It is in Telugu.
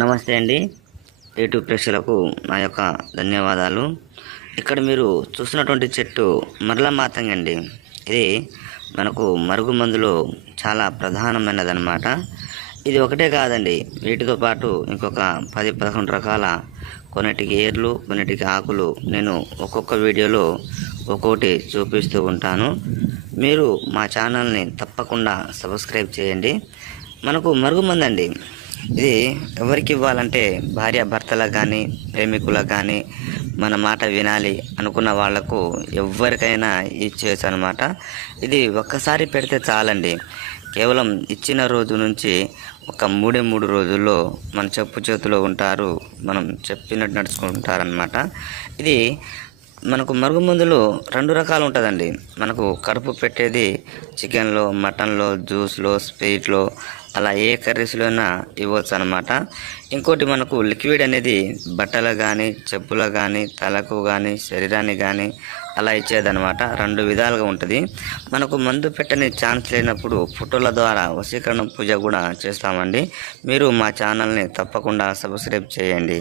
నమస్తే అండి. యూట్యూబ్ ప్రేక్షకులకు నా యొక్క ధన్యవాదాలు. ఇక్కడ మీరు చూస్తున్నటువంటి చెట్టు మరల మాతంగి అండి. ఇది మనకు మరుగుమందులో చాలా ప్రధానమైనదన్నమాట. ఇది ఒకటే కాదండి, వీటితో పాటు ఇంకొక 10-11 రకాల, కొన్నిటికి ఏర్లు, కొన్నిటికి ఆకులు నేను ఒక్కొక్క వీడియోలో ఒక్కొక్కటి చూపిస్తూ ఉంటాను. మీరు మా ఛానల్ని తప్పకుండా సబ్స్క్రైబ్ చేయండి. మనకు మరుగుమందండి, ఇది ఎవరికి ఇవ్వాలంటే భార్య భర్తలకు కానీ, ప్రేమికులకు కానీ, మన మాట వినాలి అనుకున్న వాళ్లకు ఎవరికైనా ఇచ్చేయచ్చు అనమాట. ఇది ఒక్కసారి పెడితే చాలండి. కేవలం ఇచ్చిన రోజు నుంచి ఒక 3 రోజుల్లో మన చెప్పు చేతిలో ఉంటారు, మనం చెప్పినట్టు నడుచుకుంటారనమాట. ఇది మనకు మరుగుమందులు 2 రకాలు ఉంటుందండి. మనకు కడుపు పెట్టేది చికెన్లో, మటన్లో, జ్యూస్లో, స్వీట్లో, అలా ఏ కర్రీస్లో అయినా ఇవ్వచ్చు అనమాట. ఇంకోటి మనకు లిక్విడ్ అనేది బట్టలకు కానీ, చెప్పులకు కానీ, తలకు కానీ, శరీరానికి కానీ అలా ఇచ్చేదనమాట. 2 విధాలుగా ఉంటుంది. మనకు మందు పెట్టని ఛాన్స్ లేనప్పుడు ఫోటోల ద్వారా వశీకరణ పూజ కూడా చేస్తామండి. మీరు మా ఛానల్ని తప్పకుండా సబ్స్క్రైబ్ చేయండి.